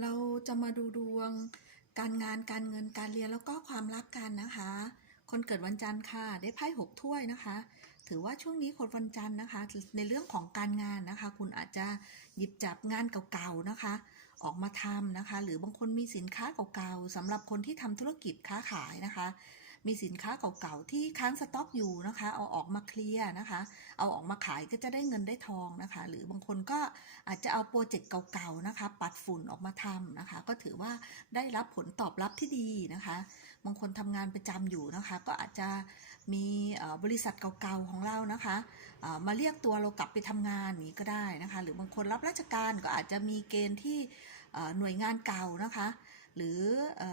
เราจะมาดูดวง การงานการเงินการเรียนแล้วก็ความรักกันนะคะ คนเกิดวันจันทร์ค่ะ ได้ไพ่หกถ้วยนะคะ ถือว่าช่วงนี้คนวันจันทร์นะคะ ในเรื่องของการงานนะคะ คุณอาจจะหยิบจับงานเก่าๆนะคะ ออกมาทำนะคะ หรือบางคนมีสินค้าเก่าๆสำหรับคนที่ทำธุรกิจค้าขายนะคะ มีสินค้าเก่าๆที่ค้างสต็อกอยู่นะคะ เอาออกมาเคลียร์นะคะ เอาออกมาขายก็จะได้เงินได้ทองนะคะ หรือบางคนก็อาจจะเอาโปรเจกต์เก่าๆนะคะ ปัดฝุ่นออกมาทำนะคะ ก็ถือว่าได้รับผลตอบรับที่ดีนะคะ บางคนทำงานประจำอยู่นะคะ ก็อาจจะมีบริษัทเก่าๆของเรานะคะมาเรียกตัวเรากลับไปทำงานนี้ก็ได้นะคะ หรือบางคนรับราชการก็อาจจะมีเกณฑ์ที่หน่วยงานเก่านะคะ หรืออ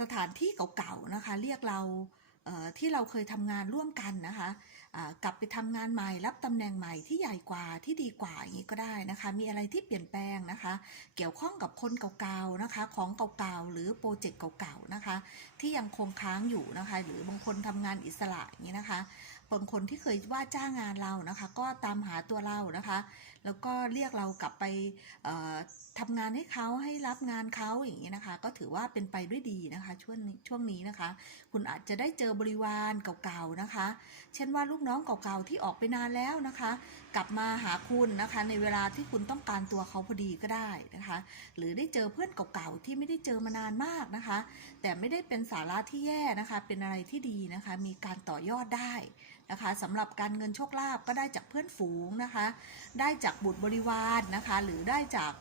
สถานที่เก่าๆนะคะ เรียกเราเที่เราเคยทำงานร่วมกันนะคะกลับไปทำงานใหม่รับตำแหน่งใหม่ที่ใหญ่กว่าที่ดีกว่าอย่างนี้ก็ได้นะคะ มีอะไรที่เปลี่ยนแปลงนะคะ เกี่ยวข้องกับคนเก่าๆนะคะ ของเก่าๆหรือโปรเจกต์เก่าๆนะคะ ที่ยังคงค้างอยู่นะคะ หรือบางคนทำงานอิสระอย่างนี้นะคะบางคนที่เคยว่าจ้างงานเรานะคะ ก็ตามหาตัวเรานะคะ แล้วก็เรียกเรากลับไปเอ่อทำงานให้เขาให้รับงานเขาอย่างนี้นะคะ ก็ถือว่าเป็นไปด้วยดีนะคะช่วงนี้ช่วงนี้นะคะ คุณอาจจะได้เจอบริวารเก่าๆนะคะ เช่นว่าลูกน้องเก่าๆที่ออกไปนานแล้วนะคะ กลับมาหาคุณนะคะ ในเวลาที่คุณต้องการตัวเขาพอดีก็ได้นะคะ หรือได้เจอเพื่อนเก่าๆที่ไม่ได้เจอมานานมากนะคะ แต่ไม่ได้เป็นสาระที่แย่นะคะ เป็นอะไรที่ดีนะคะ มีการต่อยอดได้ นะคะสำหรับการเงินโชคลาภก็ได้จากเพื่อนฝูงนะคะ ได้จากบุตรบริวารนะคะ หรือได้จาก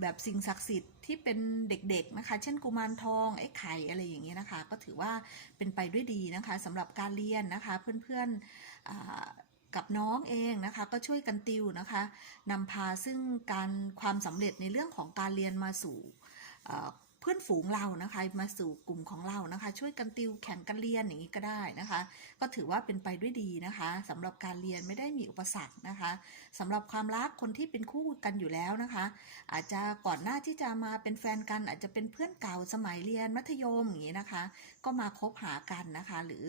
แบบสิ่งศักดิ์สิทธิ์ที่เป็นเด็กๆนะคะ เช่นกุมารทองไอ้ไข่อะไรอย่างเงี้ยนะคะ ก็ถือว่าเป็นไปด้วยดีนะคะสำหรับการเรียนนะคะเพื่อนๆกับน้องเองนะคะ ก็ช่วยกันติวนะคะนำพาซึ่งการความสำเร็จในเรื่องของการเรียนมาสู่ พื่อนฝูงเรานะคะมาสู่กลุ่มของเรานะคะ ช่วยกันติวแข่งกันเรียนอย่างนี้ก็ได้นะคะ ก็ถือว่าเป็นไปด้วยดีนะคะสำหรับการเรียนไม่ได้มีอุปสรรคนะคะ สำหรับความรักคนที่เป็นคู่กันอยู่แล้วนะคะ อาจจะก่อนหน้าที่จะมาเป็นแฟนกัน อาจจะเป็นเพื่อนเก่าสมัยเรียนมัธยมอย่างนี้นะคะ ก็มาคบหากันนะคะ หรือ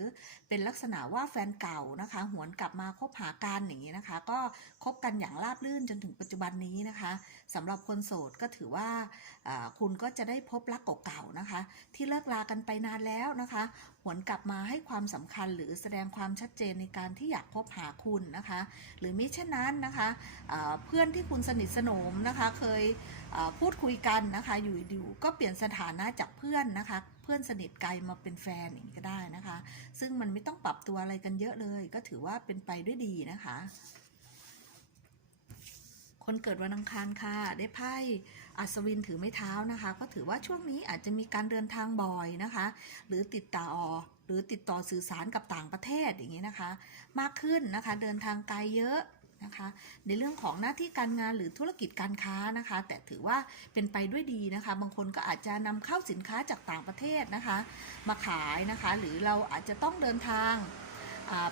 เป็นลักษณะว่าแฟนเก่านะคะ หวนกลับมาคบหากันอย่างนี้นะคะ ก็คบกันอย่างราบรื่นจนถึงปัจจุบันนี้นะคะสำหรับคนโสดก็ถือว่าคุณก็จะได้พบรักเก่าๆนะคะ ที่เลิกลากันไปนานแล้วนะคะ วนกลับมาให้ความสำคัญหรือแสดงความชัดเจนในการที่อยากพบหาคุณนะคะ หรือมิเช่นนั้นนะคะเพื่อนที่คุณสนิทสนมนะคะเคยพูดคุยกันนะคะ อยู่ดีๆก็เปลี่ยนสถานะจากเพื่อนนะคะเพื่อนสนิทไกลมาเป็นแฟนอย่างนี้ก็ได้นะคะ ซึ่งมันไม่ต้องปรับตัวอะไรกันเยอะเลย ก็ถือว่าเป็นไปด้วยดีนะคะ คนเกิดวันอังคารค่ะ ได้ไพ่ อัศวินถือไม้เท้านะคะ ก็ถือว่าช่วงนี้อาจจะมีการเดินทางบ่อยนะคะ หรือติดต่อหรือติดต่อสื่อสารกับต่างประเทศอย่างนี้นะคะ มากขึ้นนะคะเดินทางไกลเยอะนะคะ ในเรื่องของหน้าที่การงานหรือธุรกิจการค้านะคะ แต่ถือว่าเป็นไปด้วยดีนะคะ บางคนก็อาจจะนำเข้าสินค้าจากต่างประเทศนะคะ มาขายนะคะ หรือเราอาจจะต้องเดินทาง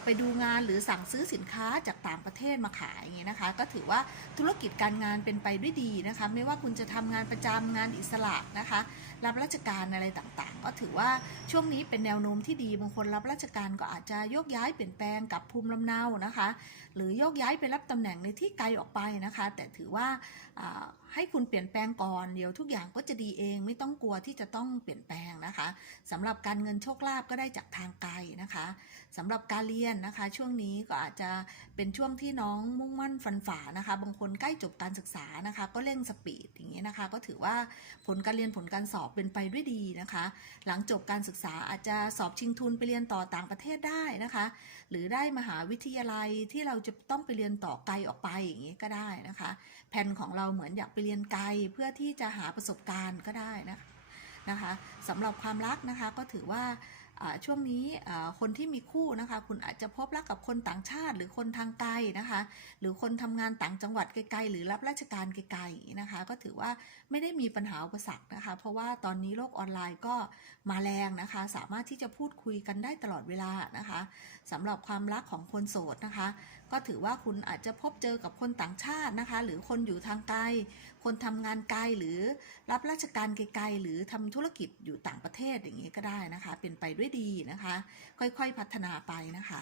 ไปดูงานหรือสั่งซื้อสินค้าจากต่างประเทศมาขายอย่างเงี้ยนะคะ ก็ถือว่าธุรกิจการงานเป็นไปด้วยดีนะคะ ไม่ว่าคุณจะทำงานประจำงานอิสระนะคะ รับราชการอะไรต่างๆ ก็ถือว่าช่วงนี้เป็นแนวโน้มที่ดีบางคนรับราชการก็อาจจะโยกย้ายเปลี่ยนแปลงกับภูมิลำเนานะคะ หรือโยกย้ายไปรับตำแหน่งในที่ไกลออกไปนะคะ แต่ถือว่าอ่า ให้คุณเปลี่ยนแปลงก่อนเดี๋ยวทุกอย่างก็จะดีเองไม่ต้องกลัวที่จะต้องเปลี่ยนแปลงนะคะสำหรับการเงินโชคลาภก็ได้จากทางไกลนะคะสำหรับการเรียนนะคะ ช่วงนี้ก็อาจจะเป็นช่วงที่น้องมุ่งมั่นฟันฝ่านะคะ บางคนใกล้จบการศึกษานะคะ ก็เร่งสปีดอย่างนี้นะคะ ก็ถือว่าผลการเรียนผลการสอบเป็นไปด้วยดีนะคะ หลังจบการศึกษาอาจจะสอบชิงทุนไปเรียนต่อต่างประเทศได้นะคะ หรือได้มหาวิทยาลัยที่เราจะต้องไปเรียนต่อไกลออกไปอย่างนี้ก็ได้นะคะแผนของเราเหมือนอยากไปเรียนไกลเพื่อที่จะหาประสบการณ์ก็ได้นะนะคะสำหรับความรักนะคะก็ถือว่าช่วงนี้คนที่มีคู่นะคะคุณอาจจะพบรักกับคนต่างชาติ หรือคนทางไกลนะคะหรือคนทำงานต่างจังหวัดไกลๆหรือรับราชการไกลๆนะคะก็ถือว่าไม่ได้มีปัญหาอุปสรรคนะคะเพราะว่าตอนนี้โลกออนไลน์ก็มาแรงนะคะสามารถที่จะพูดคุยกันได้ตลอดเวลานะคะสำหรับความรักของคนโสดนะคะก็ถือว่าคุณอาจจะพบเจอกับคนต่างชาตินะคะ หรือคนอยู่ทางไกล คนทำงานไกลหรือรับราชการไกลๆหรือทำธุรกิจอยู่ต่างประเทศอย่างนี้ก็ได้นะคะ เป็นไปด้วยดีนะคะ ค่อยๆพัฒนาไปนะคะ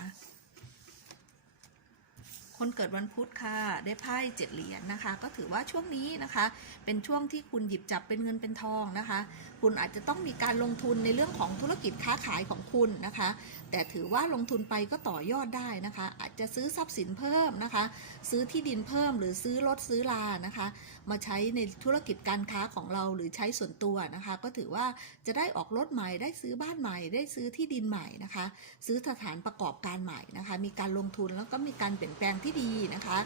คนเกิดวันพุธค่ะ ได้ไพ่เจ็ดเหรียญนะคะ ก็ถือว่าช่วงนี้นะคะ เป็นช่วงที่คุณหยิบจับเป็นเงินเป็นทองนะคะ คุณอาจจะต้องมีการลงทุนในเรื่องของธุรกิจค้าขายของคุณนะคะ แต่ถือว่าลงทุนไปก็ต่อยอดได้นะคะ อาจจะซื้อทรัพย์สินเพิ่มนะคะ ซื้อที่ดินเพิ่มหรือซื้อรถซื้อลานะคะมาใช้ในธุรกิจการค้าของเราหรือใช้ส่วนตัวนะคะ ก็ถือว่าจะได้ออกรถใหม่ได้ซื้อบ้านใหม่ ได้ซื้อที่ดินใหม่นะคะ ซื้อสถานประกอบการใหม่นะคะ มีการลงทุนแล้วก็มีการเปลี่ยนแปลงที่ดีนะคะ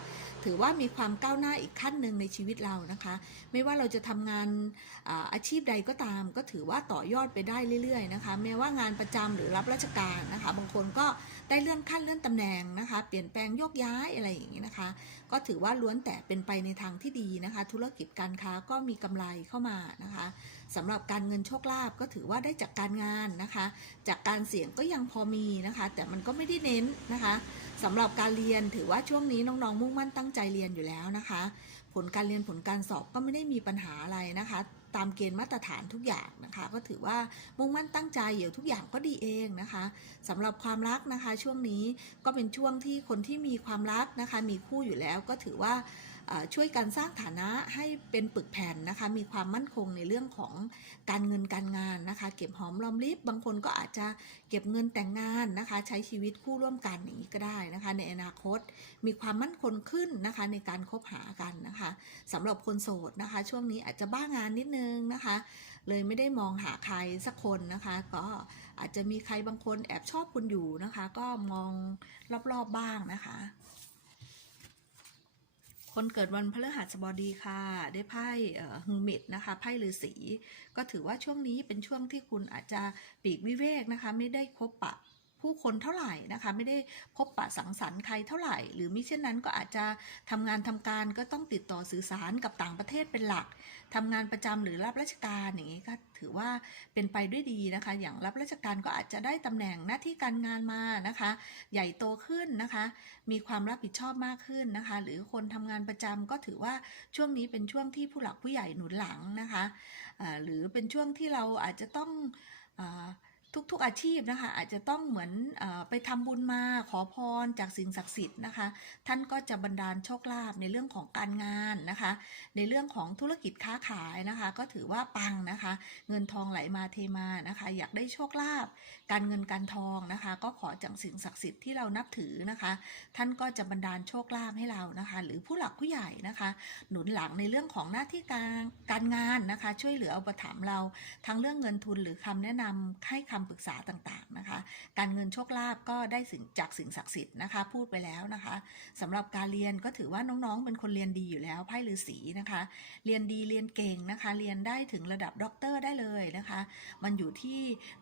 ถือว่ามีความก้าวหน้าอีกขั้นหนึ่งในชีวิตเรานะคะ ไม่ว่าเราจะทำงานอาชีพใดก็ตาม ก็ถือว่าต่อยอดไปได้เรื่อยๆนะคะ แม้ว่างานประจำหรือรับราชการนะคะ บางคนก็ได้เลื่อนขั้นเลื่อนตำแหน่งนะคะ เปลี่ยนแปลงโยกย้ายอะไรอย่างนี้นะคะ ก็ถือว่าล้วนแต่เป็นไปในทางที่ดีนะคะธุรกิจการค้าก็มีกำไรเข้ามานะคะสำหรับการเงินโชคลาภก็ถือว่าได้จากการงานนะคะ จากการเสี่ยงก็ยังพอมีนะคะ แต่มันก็ไม่ได้เน้นนะคะสำหรับการเรียนถือว่าช่วงนี้น้องๆมุ่งมั่นตั้งใจเรียนอยู่แล้วนะคะ ผลการเรียนผลการสอบก็ไม่ได้มีปัญหาอะไรนะคะ ตามเกณฑ์มาตรฐานทุกอย่างนะคะ ก็ถือว่ามุ่งมั่นตั้งใจเดี๋ยวทุกอย่างก็ดีเองนะคะสำหรับความรักนะคะ ช่วงนี้ก็เป็นช่วงที่คนที่มีความรักนะคะ มีคู่อยู่แล้วก็ถือว่า ช่วยกันสร้างฐานะให้เป็นปึกแผ่นนะคะ มีความมั่นคงในเรื่องของการเงินการงานนะคะ เก็บหอมรอมริบบางคนก็อาจจะเก็บเงินแต่งงานนะคะ ใช้ชีวิตคู่ร่วมกันอย่างนี้ก็ได้นะคะ ในอนาคตมีความมั่นคงขึ้นนะคะในการคบหากันนะคะสำหรับคนโสดนะคะ ช่วงนี้อาจจะบ้างานนิดนึงนะคะ เลยไม่ได้มองหาใครสักคนนะคะ ก็อาจจะมีใครบางคนแอบชอบคุณอยู่นะคะ ก็มองรอบๆบ้างนะคะ คนเกิดวันพฤหัสบดีค่ะ ได้ไพ่ฮูมิดนะคะไพ่ฤาษีก็ถือว่าช่วงนี้เป็นช่วงที่คุณอาจจะปีกวิเวกนะคะ ไม่ได้คบปะ ผู้คนเท่าไหร่นะคะ ไม่ได้พบปะสังสรรค์ใครเท่าไหร่ หรือมิเช่นนั้นก็อาจจะทำงานทำการก็ต้องติดต่อสื่อสารกับต่างประเทศเป็นหลักทำงานประจำหรือรับราชการอย่างนี้ก็ถือว่าเป็นไปด้วยดีนะคะ อย่างรับราชการก็อาจจะได้ตำแหน่งหน้าที่การงานมานะคะ ใหญ่โตขึ้นนะคะ มีความรับผิดชอบมากขึ้นนะคะ หรือคนทำงานประจำก็ถือว่าช่วงนี้เป็นช่วงที่ผู้หลักผู้ใหญ่หนุนหลังนะคะหรือเป็นช่วงที่เราอาจจะต้องอ ทุกๆอาชีพนะคะ อาจจะต้องเหมือนอไปทำบุญมาขอพรจากสิ่งศักดิ์สิทธิ์นะคะ ท่านก็จะบันดาลโชคลาภในเรื่องของการงานนะคะ ในเรื่องของธุรกิจค้าขายนะคะ ก็ถือว่าปังนะคะ เงินทองไหลมาเทมานะคะ อยากได้โชคลาภการเงินการทองนะคะ ก็ขอจากสิ่งศักดิ์สิทธิ์ที่เรานับถือนะคะ ท่านก็จะบันดาลโชคลาภให้เรานะคะ หรือผู้หลักผู้ใหญ่นะคะ หนุนหลังในเรื่องของหน้าที่การการงานนะคะ ช่วยเหลืออุปถัมภ์เราทั้งเรื่องเงินทุนหรือคำแนะนำให้คำปรึกษาต่างๆนะคะ การเงินโชคลาภก็ได้สิ่งจากสิ่งศักดิ์สิทธิ์นะคะ พูดไปแล้วนะคะสำหรับการเรียนก็ถือว่าน้องๆ เป็นคนเรียนดีอยู่แล้วไพ่ฤาษีนะคะ เรียนดีเรียนเก่งนะคะ เรียนได้ถึงระดับด็อกเตอร์ได้เลยนะคะ มันอยู่ที่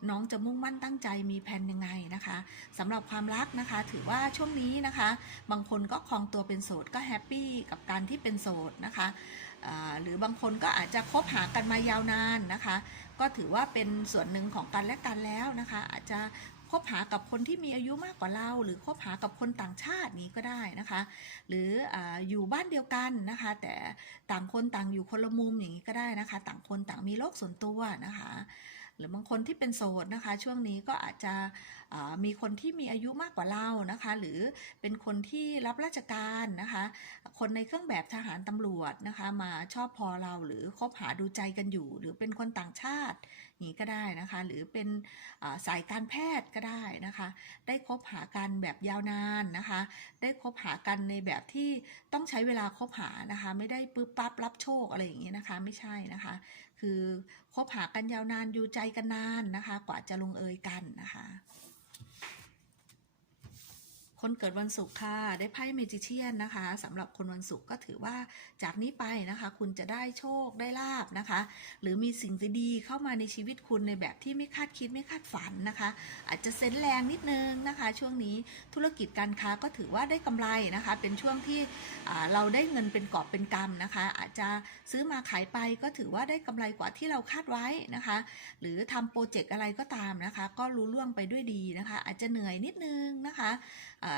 น้องจะมุ่งมั่นตั้งใจมีแผนยังไงนะคะสำหรับความรักนะคะ ถือว่าช่วงนี้นะคะ บางคนก็คลองตัวเป็นโสดก็แฮปปี้กับการที่เป็นโสดนะคะ หรือบางคนก็อาจจะคบหากันมายาวนานนะคะ ก็ถือว่าเป็นส่วนหนึ่งของกันและกันแล้วนะคะ อาจจะคบหากับคนที่มีอายุมากกว่าเรา หรือคบหากับคนต่างชาตินี้ก็ได้นะคะ หรืออยู่บ้านเดียวกันนะคะ แต่ต่างคนต่างอยู่คนละมุมอย่างนี้ก็ได้นะคะ ต่างคนต่างมีโลกส่วนตัวนะคะ หรือบางคนที่เป็นโสดนะคะ ช่วงนี้ก็อาจจะมีคนที่มีอายุมากกว่าเรานะคะ หรือเป็นคนที่รับราชการนะคะ คนในเครื่องแบบทหารตำรวจนะคะ มาชอบพอเราหรือคบหาดูใจกันอยู่ หรือเป็นคนต่างชาติอย่างนี้ก็ได้นะคะ หรือเป็นสายการแพทย์ก็ได้นะคะ ได้คบหากันแบบยาวนานนะคะ ได้คบหากันในแบบที่ต้องใช้เวลาคบหานะคะ ไม่ได้ปึ๊บปั๊บรับโชคอะไรอย่างนี้นะคะ ไม่ใช่นะคะ คือคบหากันยาวนานอยู่ใจกันนานนะคะ กว่าจะลงเอยกันนะคะ คนเกิดวันศุกร์ค่ะได้ไพ่เมจิเชียนนะคะสำหรับคนวันศุกร์ก็ถือว่าจากนี้ไปนะคะ คุณจะได้โชคได้ลาบนะคะ หรือมีสิ่งดีๆเข้ามาในชีวิตคุณในแบบที่ไม่คาดคิดไม่คาดฝันนะคะ อาจจะเซ็นแรงนิดนึงนะคะ ช่วงนี้ธุรกิจการค้าก็ถือว่าได้กำไรนะคะ เป็นช่วงที่เราได้เงินเป็นกอบเป็นกำนะคะ อาจจะซื้อมาขายไปก็ถือว่าได้กำไรกว่าที่เราคาดไว้นะคะ หรือทำโปรเจกต์อะไรก็ตามนะคะ ก็รู้ล่วงไปด้วยดีนะคะ อาจจะเหนื่อยนิดนึงนะคะ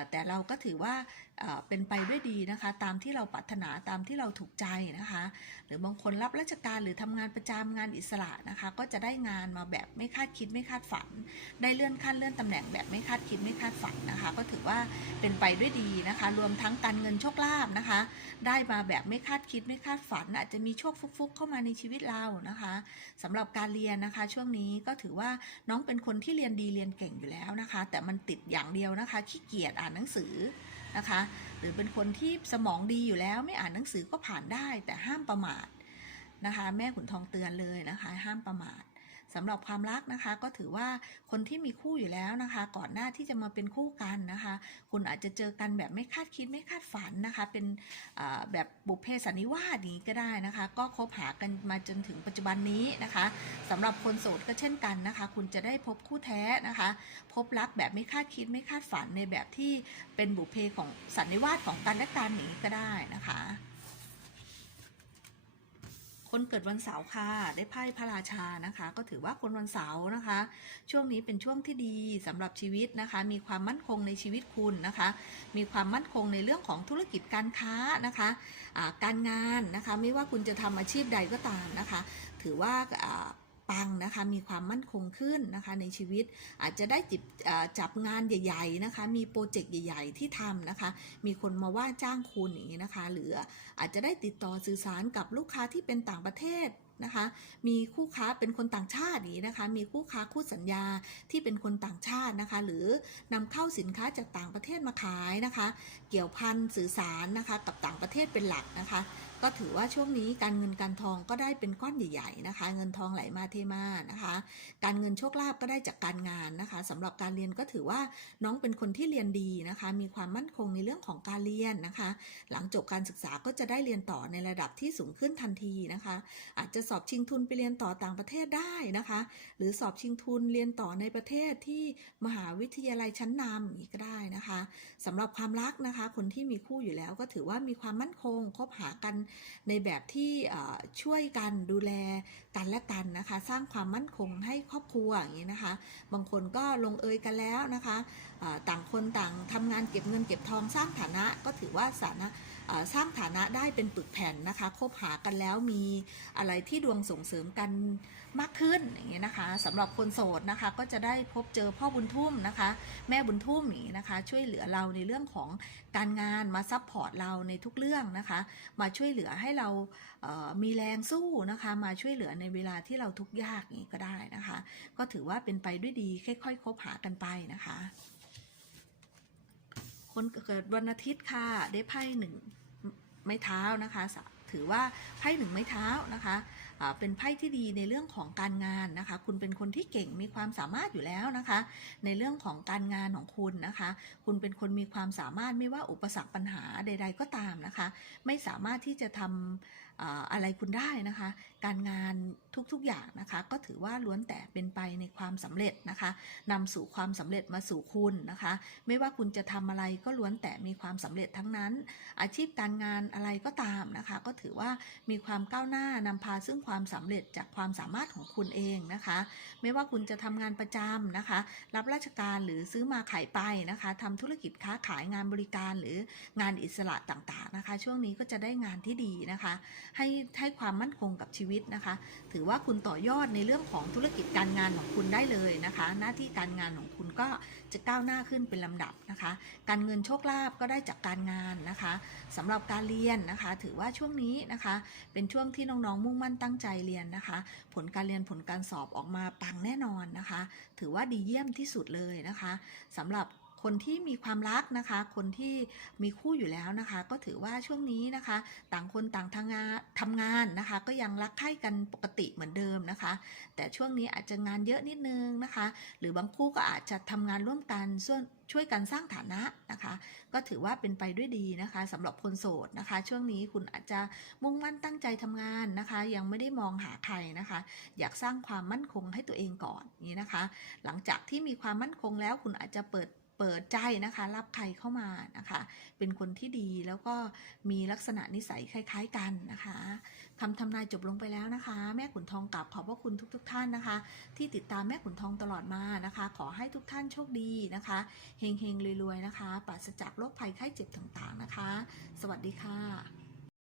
แต่เราก็ถือว่าเป็นไปด้วยดีนะคะ ตามที่เราปรารถนาตามที่เราถูกใจนะคะ หรือบางคนรับราชการหรือทำงานประจำงานอิสระนะคะ ก็จะได้งานมาแบบไม่คาดคิดไม่คาดฝัน ได้เลื่อนขั้นเลื่อนตำแหน่งแบบไม่คาดคิดไม่คาดฝันนะคะ ก็ถือว่าเป็นไปด้วยดีนะคะ รวมทั้งการเงินโชคลาภนะคะ ได้มาแบบไม่คาดคิดไม่คาดฝัน อาจจะมีโชคฟุกๆ เข้ามาในชีวิตเรานะคะสำหรับการเรียนนะคะ ช่วงนี้ก็ถือว่าน้องเป็นคนที่เรียนดีเรียนเก่งอยู่แล้วนะคะ แต่มันติดอย่างเดียวนะคะขี้เกียจอ่านหนังสือนะคะ หรือเป็นคนที่สมองดีอยู่แล้วไม่อ่านหนังสือก็ผ่านได้ แต่ห้ามประมาทนะคะ แม่ขุนทองเตือนเลยนะคะ ห้ามประมาท สำหรับความรักนะคะก็ถือว่าคนที่มีคู่อยู่แล้วนะคะ ก่อนหน้าที่จะมาเป็นคู่กันนะคะ คุณอาจจะเจอกันแบบไม่คาดคิดไม่คาดฝันนะคะ เป็นแบบบุพเพสันนิวาสนี้ก็ได้นะคะ ก็คบหากันมาจนถึงปัจจุบันนี้นะคะสำหรับคนโสดก็เช่นกันนะคะ คุณจะได้พบคู่แท้นะคะ พบรักแบบไม่คาดคิดไม่คาดฝันในแบบที่เป็นบุพเพของสันนิวาสของกันและกันนี้ก็ได้นะคะ คนเกิดวันเสาร์ค่ะ ได้ไพ่พระราชานะคะ ก็ถือว่าคนวันเสาร์นะคะ ช่วงนี้เป็นช่วงที่ดีสำหรับชีวิตนะคะ มีความมั่นคงในชีวิตคุณนะคะ มีความมั่นคงในเรื่องของธุรกิจการค้านะคะการงานนะคะ ไม่ว่าคุณจะทำอาชีพใดก็ตามนะคะ ถือว่า ปังนะคะ มีความมั่นคงขึ้นนะคะ ในชีวิตอาจจะได้จิบจับงานใหญ่ ๆนะคะ มีโปรเจกต์ใหญ่ ๆ ที่ทำนะคะ มีคนมาว่าจ้างคุณอย่างนี้นะคะ หรืออาจจะได้ติดต่อสื่อสารกับลูกค้าที่เป็นต่างประเทศนะคะมีคู่ค้าเป็นคนต่างชาตินี้นะคะ มีคู่ค้าคู่สัญญาที่เป็นคนต่างชาตินะคะ หรือนำเข้าสินค้าจากต่างประเทศมาขายนะคะ เกี่ยวพันสื่อสารนะคะกับต่างประเทศเป็นหลักนะคะ ก็ถือว่าช่วงนี้การเงินการทองก็ได้เป็นก้อนใหญ่ๆนะคะ เงินทองไหลมาเทมานะคะ การเงินโชคลาภก็ได้จากการงานนะคะสำหรับการเรียนก็ถือว่าน้องเป็นคนที่เรียนดีนะคะ มีความมั่นคงในเรื่องของการเรียนนะคะ หลังจบการศึกษาก็จะได้เรียนต่อในระดับที่สูงขึ้นทันทีนะคะ อาจจะสอบชิงทุนไปเรียนต่อต่างประเทศได้นะคะ หรือสอบชิงทุนเรียนต่อในประเทศที่มหาวิทยาลัยชั้นนำอย่างนี้ก็ได้นะคะสำหรับความรักนะคะ คนที่มีคู่อยู่แล้วก็ถือว่ามีความมั่นคงคบหากันในแบบที่ช่วยกันดูแลกันและกันนะคะ สร้างความมั่นคงให้ครอบครัวอย่างนี้นะคะ บางคนก็ลงเอยกันแล้วนะคะต่างคนต่างทำงานเก็บเงินเก็บทองสร้างฐานะก็ถือว่าฐานะ สร้างฐานะได้เป็นปึกแผ่นนะคะคบหากันแล้วมีอะไรที่ดวงส่งเสริมกันมากขึ้นอย่างนี้นะคะสำหรับคนโสดนะคะก็จะได้พบเจอพ่อบุญทุ่มนะคะ แม่บุญทุ่มอย่างนี้นะคะ ช่วยเหลือเราในเรื่องของการงานมาซัพพอร์ตเราในทุกเรื่องนะคะ มาช่วยเหลือให้เรามีแรงสู้นะคะ มาช่วยเหลือในเวลาที่เราทุกข์ยากนี้ก็ได้นะคะ ก็ถือว่าเป็นไปด้วยดีค่อยๆคบหากันไปนะคะ คนเกิดวันอาทิตย์ค่ะ ได้ไพ่หนึ่งไม้เท้านะคะ ถือว่าไพ่หนึ่งไม้เท้านะคะะเป็นไพ่ที่ดีในเรื่องของการงานนะคะ คุณเป็นคนที่เก่งมีความสามารถอยู่แล้วนะคะ ในเรื่องของการงานของคุณนะคะ คุณเป็นคนมีความสามารถไม่ว่าอุปสรรคปัญหาใด ๆ ก็ตามนะคะ ไม่สามารถที่จะทำอ่า อะไรคุณได้นะคะ การงานทุกๆอย่างนะคะ ก็ถือว่าล้วนแต่เป็นไปในความสำเร็จนะคะนำสู่ความสำเร็จมาสู่คุณนะคะ ไม่ว่าคุณจะทำอะไรก็ล้วนแต่มีความสำเร็จทั้งนั้น อาชีพการงานอะไรก็ตามนะคะ ก็ถือว่ามีความก้าวหน้านำพาซึ่งความสำเร็จจากความสามารถของคุณเองนะคะ ไม่ว่าคุณจะทำงานประจำนะคะ รับราชการหรือซื้อมาขายไปนะคะทำธุรกิจค้าขายงานบริการหรือ งานอิสระต่างๆนะคะ ช่วงนี้ก็จะได้งานที่ดีนะคะให้ให้ความมั่นคงกับชีวิตนะคะ ถือว่าคุณต่อยอดในเรื่องของธุรกิจการงานของคุณได้เลยนะคะ หน้าที่การงานของคุณก็จะก้าวหน้าขึ้นเป็นลำดับนะคะ การเงินโชคลาภก็ได้จากการงานนะคะสำหรับการเรียนนะคะ ถือว่าช่วงนี้นะคะ เป็นช่วงที่น้องๆมุ่งมั่นตั้งใจเรียนนะคะ ผลการเรียนผลการสอบออกมาปังแน่นอนนะคะ ถือว่าดีเยี่ยมที่สุดเลยนะคะสำหรับ คนที่มีความรักนะคะ คนที่มีคู่อยู่แล้วนะคะ ก็ถือว่าช่วงนี้นะคะ ต่างคนต่างทำงานทำงานนะคะ ก็ยังรักใคร่กันปกติเหมือนเดิมนะคะ แต่ช่วงนี้อาจจะงานเยอะนิดนึงนะคะ หรือบางคู่ก็อาจจะทำงานร่วมกันช่วยช่วยกันสร้างฐานะนะคะ ก็ถือว่าเป็นไปด้วยดีนะคะสำหรับคนโสดนะคะ ช่วงนี้คุณอาจจะมุ่งมั่นตั้งใจทำงานนะคะ ยังไม่ได้มองหาใครนะคะ อยากสร้างความมั่นคงให้ตัวเองก่อนนี้นะคะ หลังจากที่มีความมั่นคงแล้วคุณอาจจะเปิด เปิดใจนะคะ รับใครเข้ามานะคะ เป็นคนที่ดีแล้วก็มีลักษณะนิสัยคล้าย ๆ กันนะคะคำทำนายจบลงไปแล้วนะคะ แม่ขุนทองกลับขอบพระคุณทุกๆทท่านนะคะ ที่ติดตามแม่ขุนทองตลอดมานะคะ ขอให้ทุกท่านโชคดีนะคะเฮงๆรวยๆนะคะปราศจากโรคภัยไข้เจ็บต่างๆนะคะ สวัสดีค่ะ